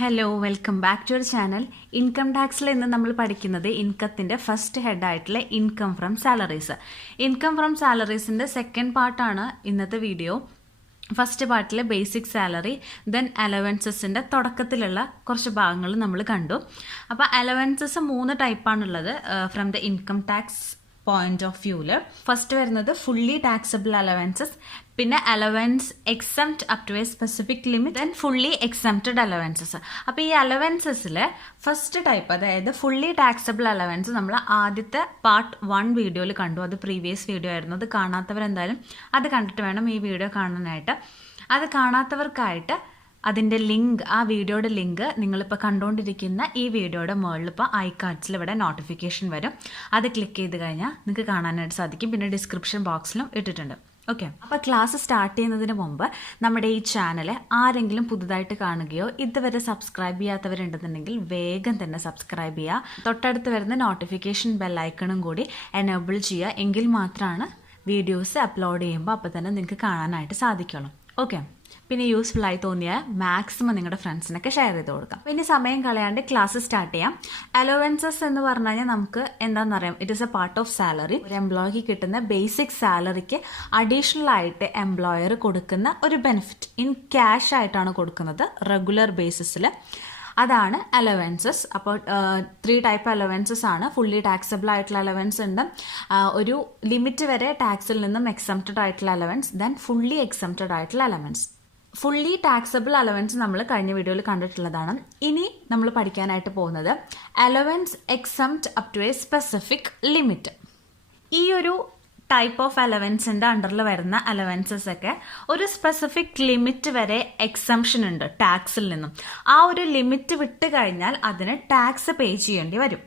Hello, welcome back to our channel. Income ടാക്സിൽ ഇന്ന് നമ്മൾ പഠിക്കുന്നത് ഇൻകത്തിൻ്റെ ഫസ്റ്റ് ഹെഡായിട്ടുള്ള income from salaries. Income from സാലറീസിൻ്റെ സെക്കൻഡ് പാർട്ടാണ് ഇന്നത്തെ വീഡിയോ. ഫസ്റ്റ് പാർട്ടിൽ ബേസിക് സാലറി, ദെൻ അലവൻസസിൻ്റെ തുടക്കത്തിലുള്ള കുറച്ച് ഭാഗങ്ങൾ നമ്മൾ കണ്ടു. അപ്പോൾ അലവൻസസ് 3 ടൈപ്പാണുള്ളത് from the income tax point of വ്യൂവിൽ. ഫസ്റ്റ് വരുന്നത് ഫുള്ളി ടാക്സബിൾ അലവൻസസ്, പിന്നെ allowance exempt up to a specific limit, then fully exempted allowances. അപ്പോൾ ഈ അലവൻസസിൽ ഫസ്റ്റ് ടൈപ്പ്, അതായത് ഫുള്ളി ടാക്സബിൾ അലവൻസ്, നമ്മൾ ആദ്യത്തെ പാർട്ട് 1 വീഡിയോയിൽ കണ്ടു. അത് പ്രീവിയസ് വീഡിയോ ആയിരുന്നു. അത് കാണാത്തവരെന്തായാലും അത് കണ്ടിട്ട് വേണം ഈ വീഡിയോ കാണാനായിട്ട്. അത് കാണാത്തവർക്കായിട്ട് അതിൻ്റെ ലിങ്ക്, ആ വീഡിയോയുടെ ലിങ്ക് നിങ്ങളിപ്പോൾ കണ്ടുകൊണ്ടിരിക്കുന്ന ഈ വീഡിയോയുടെ മുകളിൽ ഇപ്പോൾ ഐകാർഡ്സിൽ ഇവിടെ നോട്ടിഫിക്കേഷൻ വരും. അത് ക്ലിക്ക് ചെയ്ത് കഴിഞ്ഞാൽ നിങ്ങൾക്ക് കാണാനായിട്ട് സാധിക്കും. പിന്നെ ഡിസ്ക്രിപ്ഷൻ ബോക്സിലും ഇട്ടിട്ടുണ്ട്. ഓക്കെ, അപ്പോൾ ക്ലാസ് സ്റ്റാർട്ട് ചെയ്യുന്നതിന് മുമ്പ് നമ്മുടെ ഈ ചാനൽ ആരെങ്കിലും പുതുതായിട്ട് കാണുകയോ ഇതുവരെ സബ്സ്ക്രൈബ് ചെയ്യാത്തവരുണ്ടെന്നുണ്ടെങ്കിൽ വേഗം തന്നെ സബ്സ്ക്രൈബ് ചെയ്യുക. തൊട്ടടുത്ത് വരുന്ന നോട്ടിഫിക്കേഷൻ ബെല്ലൈക്കണും കൂടി എനേബിൾ ചെയ്യുക. എങ്കിൽ മാത്രമാണ് വീഡിയോസ് അപ്ലോഡ് ചെയ്യുമ്പോൾ അപ്പോൾ തന്നെ നിങ്ങൾക്ക് കാണാനായിട്ട് സാധിക്കുള്ളൂ. ഓക്കെ, പിന്നെ യൂസ്ഫുൾ ആയി തോന്നിയാൽ മാക്സിമം നിങ്ങളുടെ ഫ്രണ്ട്സിനൊക്കെ ഷെയർ ചെയ്ത് കൊടുക്കാം. പിന്നെ സമയം കളയാണ്ട് ക്ലാസ് സ്റ്റാർട്ട് ചെയ്യാം. അലോവൻസസ് എന്ന് പറഞ്ഞു കഴിഞ്ഞാൽ നമുക്ക് എന്താണെന്ന് അറിയാം, it is A part of salary. ഒരു എംപ്ലോയിക്ക് കിട്ടുന്ന ബേസിക് സാലറിക്ക് അഡീഷണൽ ആയിട്ട് എംപ്ലോയർ കൊടുക്കുന്ന ഒരു ബെനിഫിറ്റ് ഇൻ ക്യാഷ് ആയിട്ടാണ് കൊടുക്കുന്നത് റെഗുലർ ബേസിസിൽ. അതാണ് അലവൻസസ്. അപ്പോൾ 3 ടൈപ്പ് അലവൻസസ് ആണ്. ഫുള്ളി ടാക്സബിൾ ആയിട്ടുള്ള അലവൻസ് ഉണ്ട്, ഒരു ലിമിറ്റ് വരെ ടാക്സിൽ നിന്നും എക്സംപ്റ്റഡ് ആയിട്ടുള്ള അലവൻസ്, ദെൻ ഫുള്ളി എക്സംപ്റ്റഡ് ആയിട്ടുള്ള അലവൻസ്. ഫുള്ളി ടാക്സബിൾ അലവൻസ് നമ്മൾ കഴിഞ്ഞ വീഡിയോയിൽ കണ്ടിട്ടുള്ളതാണ്. ഇനി നമ്മൾ പഠിക്കാനായിട്ട് പോകുന്നത് allowance exempt up to a specific limit. ഈ ഒരു ടൈപ്പ് ഓഫ് അലവൻസിൻ്റെ അണ്ടറിൽ വരുന്ന അലവൻസസ് ഒക്കെ ഒരു സ്പെസിഫിക് ലിമിറ്റ് വരെ എക്സംഷൻ ഉണ്ട് ടാക്സിൽ നിന്നും. ആ ഒരു ലിമിറ്റ് വിട്ട് കഴിഞ്ഞാൽ അതിന് ടാക്സ് പേ ചെയ്യേണ്ടി വരും.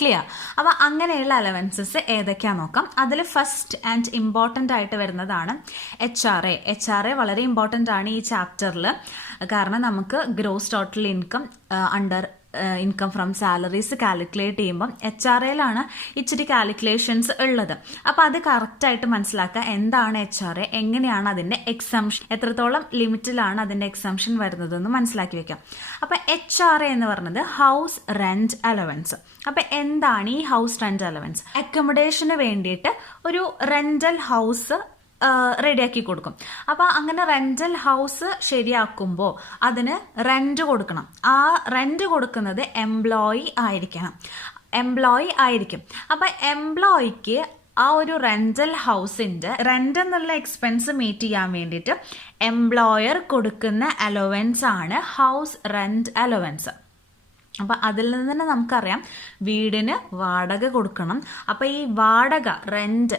ക്ലിയർ? അപ്പോൾ അങ്ങനെയുള്ള അലവൻസസ് ഏതൊക്കെയാണെന്ന് നോക്കാം. അതിൽ ഫസ്റ്റ് ആൻഡ് ഇമ്പോർട്ടൻ്റ് ആയിട്ട് വരുന്നതാണ് HRA. HRA വളരെ ഇമ്പോർട്ടൻ്റ് ആണ് ഈ ചാപ്റ്ററിൽ. കാരണം നമുക്ക് gross total income under income from salaries calculate ചെയ്യുമ്പം HRAയിലാണ് ഇച്ചിരി കാൽക്കുലേഷൻസ് ഉള്ളത്. അപ്പോൾ അത് കറക്റ്റായിട്ട് മനസ്സിലാക്കുക. എന്താണ് HRA, എങ്ങനെയാണ് അതിൻ്റെ എക്സംഷൻ, എത്രത്തോളം ലിമിറ്റിലാണ് അതിൻ്റെ എക്സംഷൻ വരുന്നതെന്ന് മനസ്സിലാക്കി വെക്കാം. അപ്പോൾ HRA എന്ന് പറയുന്നത് ഹൗസ് റെന്റ് അലവൻസ്. അപ്പോൾ എന്താണ് ഈ ഹൗസ് റെന്റ് അലവൻസ്? അക്കോമഡേഷന് വേണ്ടിയിട്ട് ഒരു റെന്റൽ ഹൗസ് റെഡിയാക്കി കൊടുക്കും. അപ്പോൾ അങ്ങനെ റെന്റൽ ഹൗസ് ശരിയാക്കുമ്പോൾ അതിന് റെന്റ് കൊടുക്കണം. ആ റെന്റ് കൊടുക്കുന്നത് എംപ്ലോയി ആയിരിക്കും. അപ്പോൾ എംപ്ലോയിക്ക് ആ ഒരു റെന്റൽ ഹൗസിൻ്റെ റെന്റ് എന്നുള്ള എക്സ്പെൻസ് മീറ്റ് ചെയ്യാൻ വേണ്ടിയിട്ട് എംപ്ലോയർ കൊടുക്കുന്ന അലവൻസ് ആണ് ഹൗസ് റെന്റ് അലവൻസ്. അപ്പം അതിൽ നിന്ന് തന്നെ നമുക്കറിയാം വീടിന് വാടക കൊടുക്കണം. അപ്പം ഈ വാടക, റെന്റ്,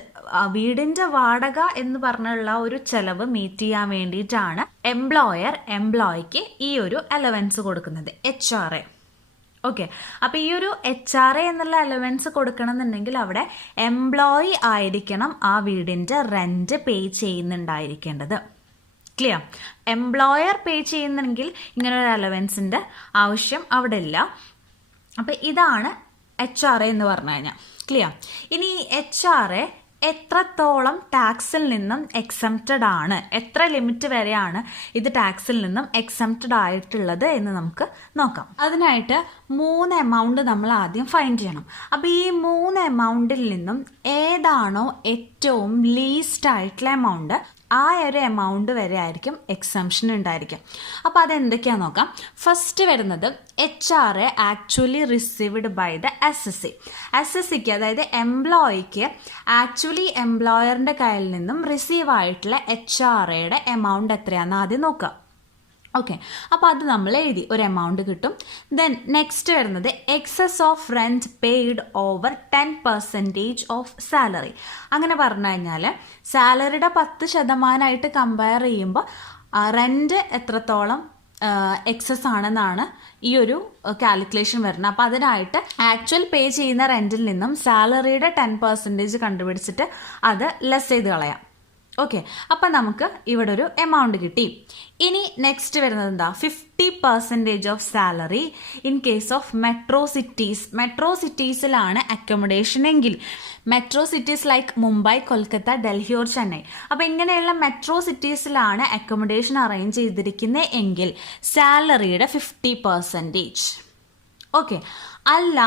വീടിൻ്റെ വാടക എന്ന് പറഞ്ഞുള്ള ഒരു ചെലവ് മീറ്റ് ചെയ്യാൻ വേണ്ടിയിട്ടാണ് എംപ്ലോയർ എംപ്ലോയിക്ക് ഈ ഒരു അലവൻസ് കൊടുക്കുന്നത്, HRA. ഓക്കെ, അപ്പോൾ ഈ ഒരു HRA എന്നുള്ള അലവൻസ് കൊടുക്കണം എന്നുണ്ടെങ്കിൽ അവിടെ എംപ്ലോയി ആയിരിക്കണം ആ വീടിൻ്റെ റെന്റ് പേ ചെയ്യുന്നുണ്ടായിരിക്കേണ്ടത്. ക്ലിയർ? എംപ്ലോയർ പേ ചെയ്യുന്നെങ്കിൽ ഇങ്ങനെ ഒരു അലവൻസിൻ്റെ ആവശ്യം അവിടെ ഇല്ല. അപ്പം ഇതാണ് HRA എന്ന് പറഞ്ഞു കഴിഞ്ഞാൽ. ക്ലിയർ? ഇനി HRA എത്രത്തോളം ടാക്സിൽ നിന്നും എക്സംപ്റ്റഡ് ആണ്, എത്ര ലിമിറ്റ് വരെയാണ് ഇത് ടാക്സിൽ നിന്നും എക്സംപ്റ്റഡ് ആയിട്ടുള്ളത് എന്ന് നമുക്ക് നോക്കാം. അതിനായിട്ട് 3 എമൗണ്ട് നമ്മൾ ആദ്യം ഫൈൻഡ് ചെയ്യണം. അപ്പോൾ ഈ 3 എമൗണ്ടിൽ നിന്നും ഏതാണോ ഏറ്റവും ലീസ്റ്റ് ആയിട്ടുള്ള എമൗണ്ട്, ആ ഒരു എമൗണ്ട് വരെ ആയിരിക്കും എക്സംഷൻ ഉണ്ടായിരിക്കും. അപ്പോൾ അതെന്തൊക്കെയാണെന്ന് നോക്കാം. ഫസ്റ്റ് വരുന്നത് HRA actually received by the SSC. അതായത് എംപ്ലോയിക്ക് ആക്ച്വലി എംപ്ലോയറിൻ്റെ കയ്യിൽ നിന്നും റിസീവ് ആയിട്ടുള്ള HRAയുടെ എമൗണ്ട് എത്രയാണെന്ന് ആദ്യം നോക്കുക. ഓക്കെ, അപ്പോൾ അത് നമ്മൾ എഴുതി, ഒരു എമൗണ്ട് കിട്ടും. ദെൻ നെക്സ്റ്റ് വരുന്നത് excess of rent paid over 10% of salary. അങ്ങനെ പറഞ്ഞു കഴിഞ്ഞാൽ സാലറിയുടെ 10% കമ്പയർ ചെയ്യുമ്പോൾ റെന്റ് എത്രത്തോളം എക്സസ് ആണെന്നാണ് ഈ ഒരു കാൽക്കുലേഷൻ വരുന്നത്. അപ്പോൾ അതിനായിട്ട് ആക്ച്വൽ പേ ചെയ്യുന്ന റെന്റിൽ നിന്നും സാലറിയുടെ 10% കണ്ടുപിടിച്ചിട്ട് അത് ലെസ് ചെയ്ത് കളയാം. ഓക്കെ, അപ്പം നമുക്ക് ഇവിടെ ഒരു എമൗണ്ട് കിട്ടി. ഇനി നെക്സ്റ്റ് വരുന്നത് എന്താ? 50% of salary in case of metro cities. Metro സിറ്റീസിലാണ് അക്കോമഡേഷൻ എങ്കിൽ, metro cities like Mumbai, Kolkata, Delhi or Chennai. അപ്പം ഇങ്ങനെയുള്ള മെട്രോ സിറ്റീസിലാണ് അക്കോമഡേഷൻ അറേഞ്ച് ചെയ്തിരിക്കുന്നത് എങ്കിൽ സാലറിയുടെ 50%. ഓക്കെ, അല്ല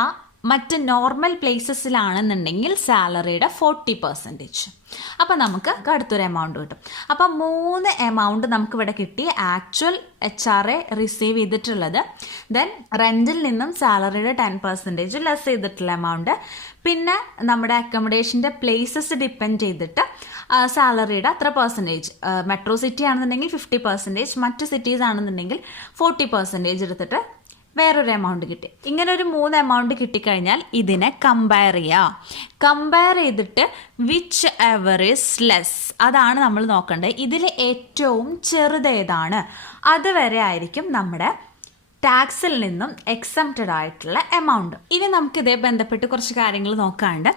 മറ്റ് നോർമൽ പ്ലേസസിലാണെന്നുണ്ടെങ്കിൽ സാലറിയുടെ 40%. അപ്പം നമുക്ക് അടുത്തൊരു എമൗണ്ട് കിട്ടും. അപ്പം 3 എമൗണ്ട് നമുക്ക് ഇവിടെ കിട്ടി. ആക്ച്വൽ HRA റിസീവ് ചെയ്തിട്ടുള്ളത്, ദെൻ റെന്റിൽ നിന്നും സാലറിയുടെ 10% ലെസ് ചെയ്തിട്ടുള്ള എമൗണ്ട്, പിന്നെ നമ്മുടെ അക്കോമഡേഷൻ്റെ പ്ലേസസ് ഡിപ്പെൻഡ് ചെയ്തിട്ട് സാലറിയുടെ അത്ര പെർസെൻറ്റേജ്. മെട്രോ സിറ്റി ആണെന്നുണ്ടെങ്കിൽ 50%, മറ്റ് സിറ്റീസ് ആണെന്നുണ്ടെങ്കിൽ 40% എടുത്തിട്ട് വേറൊരു എമൗണ്ട് കിട്ടി. ഇങ്ങനെ ഒരു 3 എമൗണ്ട് കിട്ടിക്കഴിഞ്ഞാൽ ഇതിനെ കമ്പയർ ചെയ്യുക. കമ്പയർ ചെയ്തിട്ട് വിച്ച് എവർ ഇസ് ലെസ്, അതാണ് നമ്മൾ നോക്കേണ്ടത്. ഇതിൽ ഏറ്റവും ചെറുതേതാണ്, അതുവരെ ആയിരിക്കും നമ്മുടെ ടാക്സിൽ നിന്നും എക്സംപ്റ്റഡ് ആയിട്ടുള്ള എമൗണ്ട്. ഇനി നമുക്ക് ഇതേ ബന്ധപ്പെട്ട് കുറച്ച് കാര്യങ്ങൾ നോക്കാണ്ട്.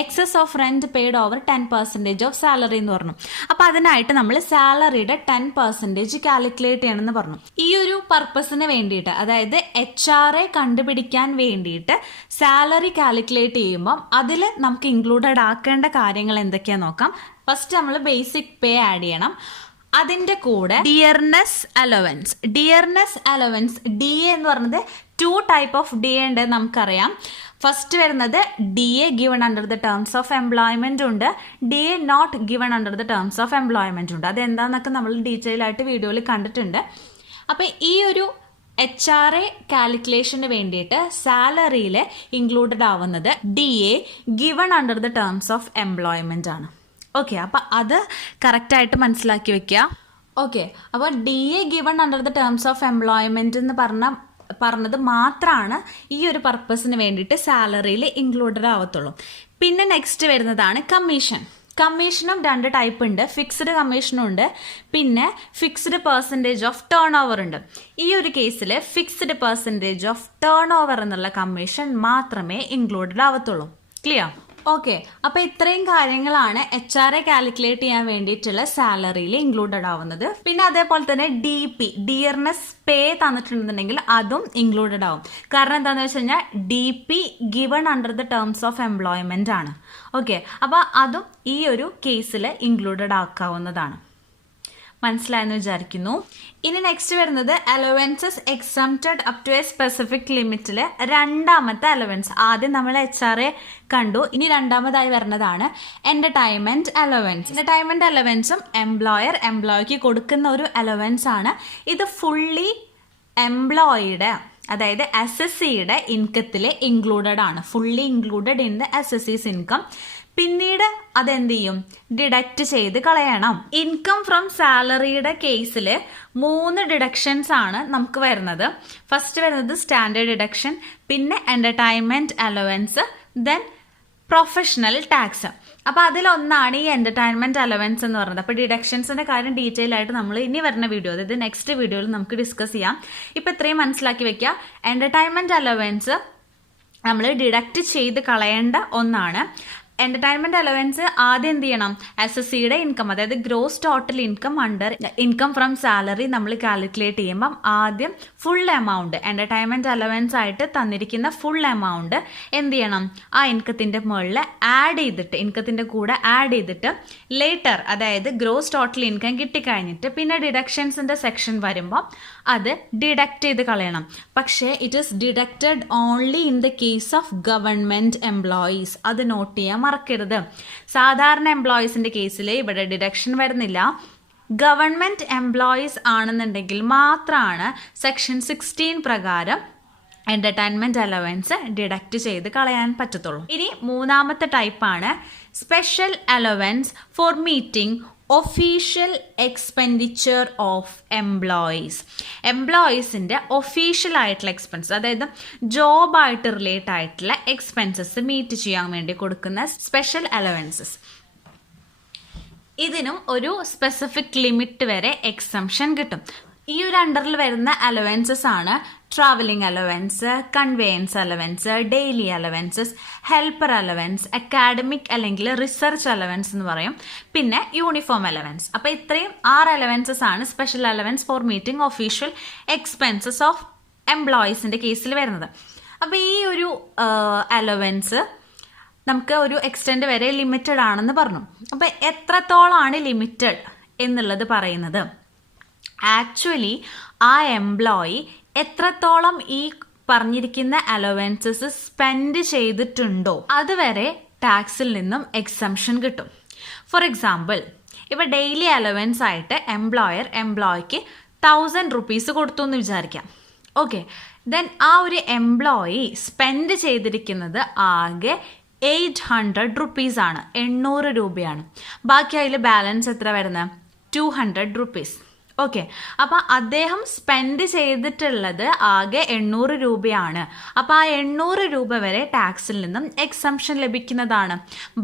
Excess of rent paid over 10% of salary എന്ന് പറഞ്ഞു. അപ്പം അതിനായിട്ട് നമ്മൾ സാലറിയുടെ 10% കാൽക്കുലേറ്റ് ചെയ്യണമെന്ന് പറഞ്ഞു. ഈ ഒരു പർപ്പസിന് വേണ്ടിയിട്ട്, അതായത് HRA കണ്ടുപിടിക്കാൻ വേണ്ടിയിട്ട് സാലറി കാൽക്കുലേറ്റ് ചെയ്യുമ്പം അതിൽ നമുക്ക് ഇൻക്ലൂഡഡ് ആക്കേണ്ട കാര്യങ്ങൾ എന്തൊക്കെയാണെന്ന് നോക്കാം. ഫസ്റ്റ് നമ്മൾ ബേസിക് പേ ആഡ് ചെയ്യണം. അതിൻ്റെ കൂടെ ഡിയർനെസ് അലവൻസ്. DA എന്ന് പറഞ്ഞത് 2 ടൈപ്പ് ഓഫ് DA ഉണ്ട് നമുക്കറിയാം. ഫസ്റ്റ് വരുന്നത് DA given under the terms of employment ഉണ്ട്, DA not given under the terms of employment ഉണ്ട്. അതെന്താന്നൊക്കെ നമ്മൾ ഡീറ്റെയിൽ ആയിട്ട് വീഡിയോയിൽ കണ്ടിട്ടുണ്ട്. അപ്പം ഈ ഒരു HRA കാൽക്കുലേഷന് വേണ്ടിയിട്ട് സാലറിയിൽ ഇൻക്ലൂഡഡ് ആവുന്നത് DA given under the terms of employment ആണ്. ഓക്കെ, അപ്പം അത് കറക്റ്റായിട്ട് മനസ്സിലാക്കി വെക്കുക. ഓക്കെ, അപ്പോൾ DA given under the terms of employment എന്ന് പറഞ്ഞത് മാത്രമാണ് ഈ ഒരു പർപ്പസിന് വേണ്ടിയിട്ട് സാലറിയിൽ ഇൻക്ലൂഡഡ് ആവത്തുള്ളൂ. പിന്നെ നെക്സ്റ്റ് വരുന്നതാണ് കമ്മീഷൻ. കമ്മീഷനും 2 ടൈപ്പ് ഉണ്ട്. ഫിക്സ്ഡ് കമ്മീഷനും ഉണ്ട്, പിന്നെ fixed percentage of turn over ഉണ്ട്. ഈ ഒരു കേസിൽ fixed percentage of turn over എന്നുള്ള കമ്മീഷൻ മാത്രമേ ഇൻക്ലൂഡഡ് ആവത്തുള്ളൂ. ക്ലിയർ? ഓക്കെ, അപ്പോൾ ഇത്രയും കാര്യങ്ങളാണ് HRA കാൽക്കുലേറ്റ് ചെയ്യാൻ വേണ്ടിയിട്ടുള്ള സാലറിയിൽ ഇൻക്ലൂഡഡ് ആവുന്നത്. പിന്നെ അതേപോലെ തന്നെ DP ഡിയർനെസ് പേ തന്നിട്ടുണ്ടെന്നുണ്ടെങ്കിൽ അതും ഇൻക്ലൂഡഡ് ആവും. കാരണം എന്താണെന്ന് വെച്ച് കഴിഞ്ഞാൽ DP given under the terms of employment ആണ്. ഓക്കെ, അപ്പോൾ അതും ഈ ഒരു കേസിൽ ഇൻക്ലൂഡഡ് ആക്കാവുന്നതാണ്. മനസ്സിലായെന്ന് വിചാരിക്കുന്നു. ഇനി നെക്സ്റ്റ് വരുന്നത് allowances exempted up to a specific ലിമിറ്റിൽ രണ്ടാമത്തെ അലവൻസ്. ആദ്യം നമ്മൾ HRA കണ്ടു, ഇനി രണ്ടാമതായി വരുന്നതാണ് എന്റർടൈൻമെന്റ് അലവൻസ്. എന്റർടൈൻമെന്റ് അലവൻസും എംപ്ലോയിക്ക് കൊടുക്കുന്ന ഒരു അലവൻസ് ആണ്. ഇത് ഫുള്ളി എംപ്ലോയിയുടെ, അതായത് SSCയുടെ ഇൻകത്തിൽ ഇൻക്ലൂഡഡ് ആണ്. Fully included in the SSC's income. പിന്നീട് അതെന്ത് ചെയ്യും? ഡിഡക്റ്റ് ചെയ്ത് കളയണം. ഇൻകം ഫ്രം സാലറിയുടെ കേസിൽ 3 ഡിഡക്ഷൻസ് ആണ് നമുക്ക് വരുന്നത്. ഫസ്റ്റ് വരുന്നത് സ്റ്റാൻഡേർഡ് ഡിഡക്ഷൻ, പിന്നെ entertainment allowance, then professional tax. അപ്പോൾ അതിലൊന്നാണ് ഈ എന്റർടൈൻമെന്റ് അലവൻസ് എന്ന് പറയുന്നത്. അപ്പോൾ ഡിഡക്ഷൻസിന്റെ കാര്യം ഡീറ്റെയിൽ ആയിട്ട് നമ്മൾ ഇനി വരുന്ന വീഡിയോ, അതായത് നെക്സ്റ്റ് വീഡിയോയിൽ നമുക്ക് ഡിസ്കസ് ചെയ്യാം. ഇപ്പം ഇത്രയും മനസ്സിലാക്കി വെക്കുക. എന്റർടൈൻമെന്റ് അലവൻസ് നമ്മൾ ഡിഡക്റ്റ് ചെയ്ത് കളയേണ്ട ഒന്നാണ്. എന്റർടൈൻമെന്റ് അലവൻസ് ആദ്യം എന്ത് ചെയ്യണം? SSCയുടെ ഇൻകം, അതായത് gross total income under income from salary നമ്മൾ കാൽക്കുലേറ്റ് ചെയ്യുമ്പം ആദ്യം ഫുൾ എമൗണ്ട്, എന്റർടൈൻമെന്റ് അലവൻസ് ആയിട്ട് തന്നിരിക്കുന്ന ഫുൾ എമൗണ്ട് എന്ത് ചെയ്യണം? ആ ഇൻകത്തിന്റെ മുകളിൽ ആഡ് ചെയ്തിട്ട്, ഇൻകത്തിന്റെ കൂടെ ആഡ് ചെയ്തിട്ട് ലേറ്റർ, അതായത് ഗ്രോസ് ടോട്ടൽ ഇൻകം കിട്ടിക്കഴിഞ്ഞിട്ട് പിന്നെ ഡിഡക്ഷൻസിന്റെ സെക്ഷൻ വരുമ്പോൾ അത് ഡിഡക്റ്റ് ചെയ്ത് കളയണം. പക്ഷേ it is deducted only in the case of government employees. അത് നോട്ട് ചെയ്യാൻ മറക്കരുത്. സാധാരണ എംപ്ലോയീസിന്റെ കേസിൽ ഇവിടെ ഡിഡക്ഷൻ വരുന്നില്ല. ഗവൺമെന്റ് എംപ്ലോയീസ് ആണെന്നുണ്ടെങ്കിൽ മാത്രമാണ് സെക്ഷൻ 16 പ്രകാരം എന്റർടൈൻമെന്റ് അലവൻസ് ഡിഡക്റ്റ് ചെയ്ത് കളയാൻ പറ്റത്തുള്ളൂ. ഇനി മൂന്നാമത്തെ ടൈപ്പാണ് special allowance for meeting official expenditure of employees. എംപ്ലോയീസിൻ്റെ ഒഫീഷ്യൽ ആയിട്ടുള്ള എക്സ്പെൻസ്, അതായത് ജോബായിട്ട് റിലേറ്റ് ആയിട്ടുള്ള എക്സ്പെൻസസ് മീറ്റ് ചെയ്യാൻ വേണ്ടി കൊടുക്കുന്ന സ്പെഷ്യൽ അലവൻസസ്. ഇതിനും ഒരു സ്പെസിഫിക് ലിമിറ്റ് വരെ എക്സംഷൻ കിട്ടും. ഈ ഒരു അണ്ടറിൽ വരുന്ന അലവൻസസ് ആണ് travelling allowance, conveyance allowance, daily allowances, helper allowance, academic അല്ലെങ്കിൽ റിസർച്ച് അലവൻസ് എന്ന് പറയും, പിന്നെ യൂണിഫോം അലവൻസ്. അപ്പോൾ ഇത്രയും 6 അലവൻസസ് ആണ് special allowance for meeting official expenses of എംപ്ലോയീസിന്റെ കേസിൽ വരുന്നത്. അപ്പോൾ ഈ ഒരു അലവൻസ് നമുക്ക് ഒരു എക്സ്റ്റെൻഡ് വരെ ലിമിറ്റഡ് ആണെന്ന് പറഞ്ഞു. അപ്പോൾ എത്രത്തോളമാണ് ലിമിറ്റഡ് എന്നുള്ളത് പറയുന്നത് ആക്ച്വലി ആ എംപ്ലോയി എത്രത്തോളം ഈ പറഞ്ഞിരിക്കുന്ന അലവൻസസ് സ്പെൻഡ് ചെയ്തിട്ടുണ്ടോ അതുവരെ ടാക്സിൽ നിന്നും എക്സംഷൻ കിട്ടും. ഫോർ എക്സാമ്പിൾ, ഇപ്പോൾ ഡെയിലി അലവൻസ് ആയിട്ട് എംപ്ലോയിക്ക് 1000 rupees കൊടുത്തു എന്ന് വിചാരിക്കാം. ഓക്കെ, ദെൻ ആ ഒരു എംപ്ലോയി സ്പെൻഡ് ചെയ്തിരിക്കുന്നത് ആകെ 800 rupees ആണ്, 800 രൂപയാണ്. ബാക്കി അതിൽ ബാലൻസ് എത്ര വരുന്നത്? 200 rupees. ഓക്കെ, അപ്പം അദ്ദേഹം സ്പെൻഡ് ചെയ്തിട്ടുള്ളത് ആകെ 800 രൂപയാണ്. അപ്പം ആ 800 രൂപ വരെ ടാക്സിൽ നിന്നും എക്സംഷൻ ലഭിക്കുന്നതാണ്.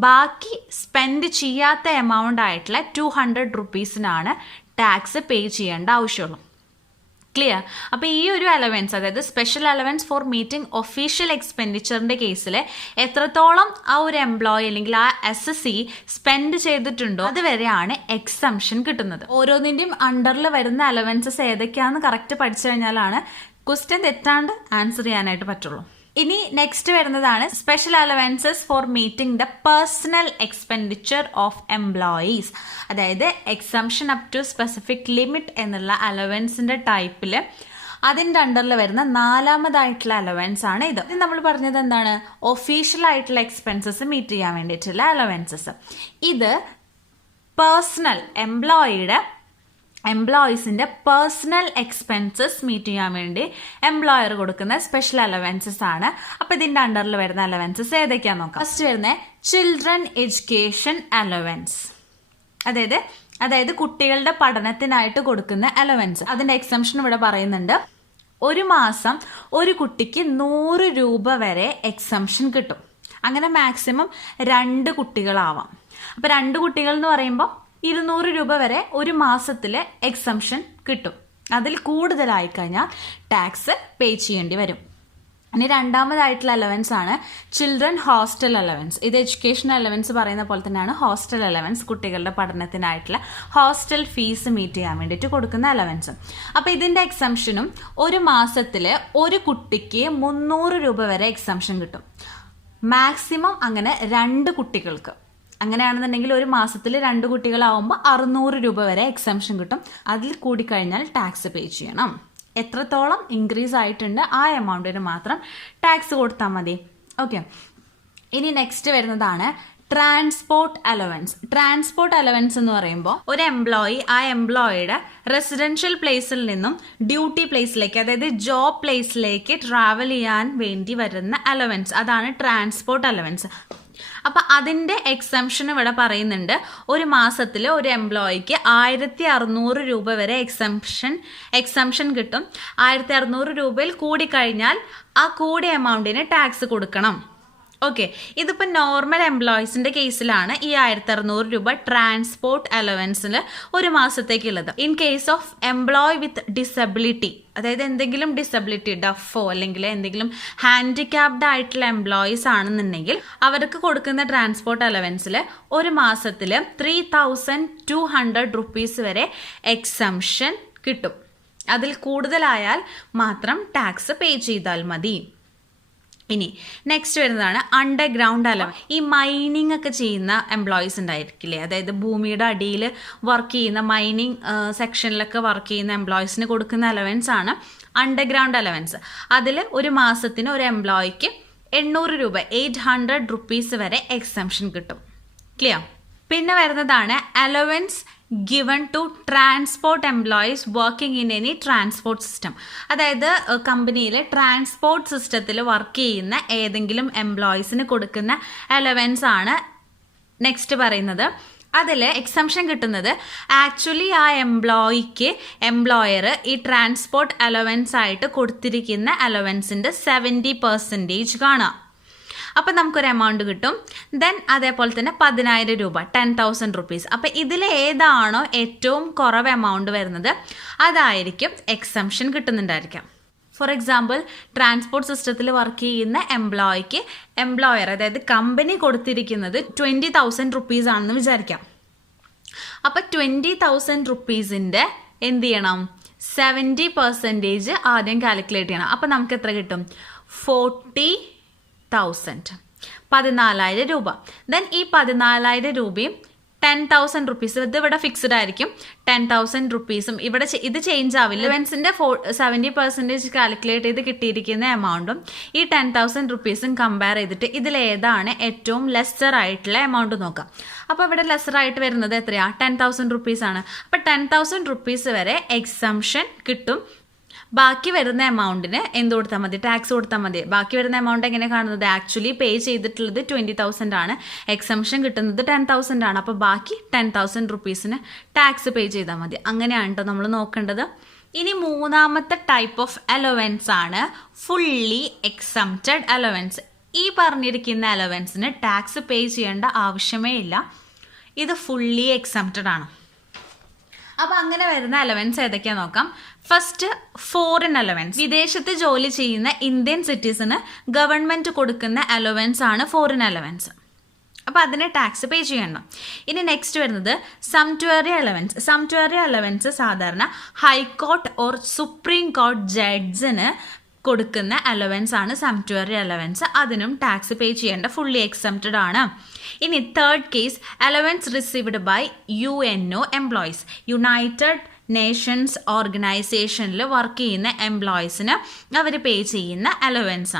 ബാക്കി സ്പെൻഡ് ചെയ്യാത്ത എമൗണ്ട് ആയിട്ടുള്ള 200 rupeesനാണ് ടാക്സ് പേ ചെയ്യേണ്ട ആവശ്യമുള്ളൂ. ക്ലിയർ? അപ്പോൾ ഈ ഒരു അലവൻസ്, അതായത് special allowance for meeting official എക്സ്പെൻഡിച്ചറിന്റെ കേസിൽ എത്രത്തോളം ആ ഒരു എംപ്ലോയി അല്ലെങ്കിൽ ആ SSE സ്പെൻഡ് ചെയ്തിട്ടുണ്ടോ അതുവരെയാണ് എക്സംഷൻ കിട്ടുന്നത്. ഓരോന്നിൻ്റെയും അണ്ടറിൽ വരുന്ന അലവൻസസ് ഏതൊക്കെയാണെന്ന് കറക്റ്റ് പഠിച്ചു കഴിഞ്ഞാലാണ് ക്വസ്റ്റ്യൻ തെറ്റാണ്ട് ആൻസർ ചെയ്യാനായിട്ട് പറ്റുള്ളൂ. ഇനി നെക്സ്റ്റ് വരുന്നതാണ് special allowances for meeting the personal expenditure of employees. അതായത് exemption up to specific limit എന്നുള്ള അലവൻസിന്റെ ടൈപ്പിൽ അതിൻ്റെ അണ്ടറിൽ വരുന്ന 4ാമതായിട്ടുള്ള അലവൻസ് ആണ് ഇത്. നമ്മൾ പറഞ്ഞത് എന്താണ്? ഒഫീഷ്യൽ ആയിട്ടുള്ള എക്സ്പെൻസസ് മീറ്റ് ചെയ്യാൻ വേണ്ടിയിട്ടുള്ള അലവൻസസ്. ഇത് പേഴ്സണൽ എംപ്ലോയീസിന്റെ പേഴ്സണൽ എക്സ്പെൻസസ് മീറ്റ് ചെയ്യാൻ വേണ്ടി എംപ്ലോയർ കൊടുക്കുന്ന സ്പെഷ്യൽ അലവൻസസ് ആണ്. അപ്പൊ ഇതിന്റെ അണ്ടറിൽ വരുന്ന അലവൻസസ് ഏതൊക്കെയാന്ന് നോക്കാം. ഫസ്റ്റ് വരുന്ന ചിൽഡ്രൻ എഡ്യൂക്കേഷൻ അലവൻസ്, അതായത് കുട്ടികളുടെ പഠനത്തിനായിട്ട് കൊടുക്കുന്ന അലവൻസ്. അതിന്റെ എക്സംഷൻ ഇവിടെ പറയുന്നുണ്ട്. ഒരു മാസം ഒരു കുട്ടിക്ക് 100 രൂപ വരെ എക്സംഷൻ കിട്ടും. അങ്ങനെ മാക്സിമം 2 കുട്ടികളാവാം. അപ്പൊ 2 കുട്ടികൾ എന്ന് പറയുമ്പോൾ 200 രൂപ വരെ ഒരു മാസത്തിൽ എക്സംഷൻ കിട്ടും. അതിൽ കൂടുതലായി കഴിഞ്ഞാൽ ടാക്സ് പേ ചെയ്യേണ്ടി വരും. ഇനി 2ാമതായിട്ടുള്ള അലവൻസ് ആണ് ചിൽഡ്രൻ ഹോസ്റ്റൽ അലവൻസ്. ഇത് എഡ്യൂക്കേഷൻ അലവൻസ് പറയുന്ന പോലെ തന്നെയാണ് ഹോസ്റ്റൽ അലവൻസ്, കുട്ടികളുടെ പഠനത്തിനായിട്ടുള്ള ഹോസ്റ്റൽ ഫീസ് മീറ്റ് ചെയ്യാൻ വേണ്ടിയിട്ട് കൊടുക്കുന്ന അലവൻസ്. അപ്പൊ ഇതിന്റെ എക്സംഷനും ഒരു മാസത്തിൽ ഒരു കുട്ടിക്ക് 300 രൂപ വരെ എക്സംഷൻ കിട്ടും. മാക്സിമം അങ്ങനെ 2 കുട്ടികൾക്ക്. അങ്ങനെയാണെന്നുണ്ടെങ്കിൽ ഒരു മാസത്തിൽ 2 കുട്ടികളാവുമ്പോൾ 600 രൂപ വരെ എക്സംഷൻ കിട്ടും. അതിൽ കൂടിക്കഴിഞ്ഞാൽ ടാക്സ് പേ ചെയ്യണം. എത്രത്തോളം ഇൻക്രീസ് ആയിട്ടുണ്ട് ആ എമൗണ്ടിന് മാത്രം ടാക്സ് കൊടുത്താൽ മതി. ഓക്കെ, ഇനി നെക്സ്റ്റ് വരുന്നതാണ് ട്രാൻസ്പോർട്ട് അലവൻസ് എന്ന് പറയുമ്പോൾ ഒരു എംപ്ലോയി ആ എംപ്ലോയിയുടെ റെസിഡൻഷ്യൽ പ്ലേസിൽ നിന്നും ഡ്യൂട്ടി പ്ലേസിലേക്ക്, അതായത് ജോബ് പ്ലേസിലേക്ക് ട്രാവൽ ചെയ്യാൻ വേണ്ടി വരുന്ന അലവൻസ്, അതാണ് ട്രാൻസ്പോർട്ട് അലവൻസ്. അപ്പൊ അതിന്റെ എക്സംഷൻ ഇവിടെ പറയുന്നുണ്ട്. ഒരു മാസത്തിൽ ഒരു എംപ്ലോയിക്ക് 1600 രൂപ വരെ എക്സംഷൻ കിട്ടും. 1600 രൂപയിൽ കൂടിക്കഴിഞ്ഞാൽ ആ കൂടിയ എമൗണ്ടിന് ടാക്സ് കൊടുക്കണം. ഓക്കെ, ഇതിപ്പോൾ നോർമൽ എംപ്ലോയീസിന്റെ കേസിലാണ് ഈ 1600 രൂപ ട്രാൻസ്പോർട്ട് അലവൻസിൽ ഒരു മാസത്തേക്കുള്ളത്. In case of employee with disability, അതായത് എന്തെങ്കിലും ഡിസബിലിറ്റി, ഡഫോ അല്ലെങ്കിൽ എന്തെങ്കിലും ഹാൻഡിക്യാപ്ഡ് ആയിട്ടുള്ള എംപ്ലോയീസ് ആണെന്നുണ്ടെങ്കിൽ അവർക്ക് കൊടുക്കുന്ന ട്രാൻസ്പോർട്ട് അലവൻസിൽ ഒരു മാസത്തിൽ 3200 rupees വരെ എക്സംഷൻ കിട്ടും. അതിൽ കൂടുതലായാൽ മാത്രം ടാക്സ് പേ ചെയ്താൽ മതി. ഇനി നെക്സ്റ്റ് വരുന്നതാണ് അണ്ടർഗ്രൗണ്ട് അലവൻസ്. ഈ മൈനിങ് ഒക്കെ ചെയ്യുന്ന എംപ്ലോയീസ് ഉണ്ടായിരിക്കില്ലേ, അതായത് ഭൂമിയുടെ അടിയിൽ വർക്ക് ചെയ്യുന്ന മൈനിങ് സെക്ഷനിലൊക്കെ വർക്ക് ചെയ്യുന്ന എംപ്ലോയീസിന് കൊടുക്കുന്ന അലവൻസ് ആണ് അണ്ടർഗ്രൗണ്ട് അലവൻസ്. അതിൽ ഒരു മാസത്തിന് ഒരു എംപ്ലോയിക്ക് 800 രൂപ 800 rupees വരെ എക്സംഷൻ കിട്ടും. ക്ലിയർ? പിന്നെ വരുന്നതാണ് allowance given to transport employees working in any transport system. അതായത് കമ്പനിയിലെ ട്രാൻസ്പോർട്ട് സിസ്റ്റത്തിൽ വർക്ക് ചെയ്യുന്ന ഏതെങ്കിലും എംപ്ലോയീസിന് കൊടുക്കുന്ന അലവൻസ് ആണ് നെക്സ്റ്റ് പറയുന്നത്. അതിൽ എക്സംഷൻ കിട്ടുന്നത് ആക്ച്വലി ആ എംപ്ലോയർ ഈ ട്രാൻസ്പോർട്ട് അലവൻസ് ആയിട്ട് കൊടുത്തിരിക്കുന്ന അലവൻസിൻ്റെ 70% കാണാം. അപ്പം നമുക്കൊരു എമൗണ്ട് കിട്ടും. ദെൻ അതേപോലെ തന്നെ 10,000 രൂപ 10,000 റുപ്പീസ്. അപ്പം ഇതിൽ ഏതാണോ ഏറ്റവും കുറവ് എമൗണ്ട് വരുന്നത് അതായിരിക്കും എക്സംഷൻ കിട്ടുന്നുണ്ടായിരിക്കാം. ഫോർ എക്സാമ്പിൾ, ട്രാൻസ്പോർട്ട് സിസ്റ്റത്തിൽ വർക്ക് ചെയ്യുന്ന എംപ്ലോയിക്ക് എംപ്ലോയർ അതായത് കമ്പനി കൊടുത്തിരിക്കുന്നത് 20,000 റുപ്പീസ് ആണെന്ന് വിചാരിക്കാം. അപ്പം 20,000 റുപ്പീസിൻ്റെ എന്ത് ചെയ്യണം, 70% ആദ്യം കാൽക്കുലേറ്റ് ചെയ്യണം. അപ്പം നമുക്ക് എത്ര കിട്ടും, 40,000, 14,000 രൂപ. ദെൻ ഈ 14,000 രൂപയും 10,000 റുപ്പീസ്, ഇത് ഇവിടെ ഫിക്സ്ഡ് ആയിരിക്കും. 10,000 റുപ്പീസും ഇവിടെ ഇത് ചേഞ്ച് ആവില്ല. ഇവൻസിൻ്റെ 70% കാൽക്കുലേറ്റ് ചെയ്ത് കിട്ടിയിരിക്കുന്ന എമൗണ്ടും ഈ 10,000 റുപ്പീസും കമ്പയർ ചെയ്തിട്ട് ഇതിലേതാണ് ഏറ്റവും ലെസ്സർ ആയിട്ടുള്ള എമൗണ്ട് നോക്കാം. അപ്പോൾ ഇവിടെ ലെസ്സർ ആയിട്ട് വരുന്നത് എത്രയാണ്, 10,000 റുപ്പീസാണ്. അപ്പോൾ 10,000 റുപ്പീസ് വരെ എക്സംഷൻ കിട്ടും. ബാക്കി വരുന്ന എമൗണ്ടിന് എന്ത് കൊടുത്താൽ മതി, ടാക്സ് കൊടുത്താൽ മതി. ബാക്കി വരുന്ന എമൗണ്ട് എങ്ങനെ കാണുന്നത്, ആക്ച്വലി പേ ചെയ്തിട്ടുള്ളത് 20,000 ആണ്, എക്സംഷൻ കിട്ടുന്നത് 10,000 ആണ്. അപ്പോൾ ബാക്കി 10,000 റുപ്പീസിന് ടാക്സ് പേ ചെയ്താൽ മതി. അങ്ങനെയാണ് കേട്ടോ നമ്മൾ നോക്കേണ്ടത്. ഇനി മൂന്നാമത്തെ ടൈപ്പ് ഓഫ് അലവൻസ് ആണ് ഫുള്ളി എക്സംപ്റ്റഡ് അലവൻസ്. ഈ പറഞ്ഞിരിക്കുന്ന അലവൻസിന് ടാക്സ് പേ ചെയ്യേണ്ട ആവശ്യമേ ഇല്ല. ഇത് ഫുള്ളി എക്സംപ്റ്റഡ് ആണ്. അപ്പോൾ അങ്ങനെ വരുന്ന അലവൻസ് ഏതൊക്കെയാണെന്ന് നോക്കാം. First, foreign allowance. വിദേശത്ത് ജോലി ചെയ്യുന്ന ഇന്ത്യൻ സിറ്റിസന് ഗവൺമെൻറ് കൊടുക്കുന്ന അലവൻസ് ആണ് ഫോറിൻ അലവൻസ്. അപ്പോൾ അതിന് ടാക്സ് പേ ചെയ്യണം. ഇനി നെക്സ്റ്റ് വരുന്നത് സംറ്റുവറി അലവൻസ്. സംറ്റുവറി അലവൻസ് സാധാരണ ഹൈക്കോർട്ട് ഓർ സുപ്രീം കോർട്ട് ജഡ്ജിന് കൊടുക്കുന്ന അലവൻസ് ആണ് സംറ്റുവറി അലവൻസ്. അതിനും ടാക്സ് പേ ചെയ്യേണ്ട, ഫുള്ളി എക്സംപ്റ്റഡ് ആണ്. ഇനി third case, allowance received by UNO employees. United nations ഓർഗനൈസേഷനിൽ വർക്ക് ചെയ്യുന്ന എംപ്ലോയീസിന് അവർ പേ ചെയ്യുന്ന അലവൻസസ്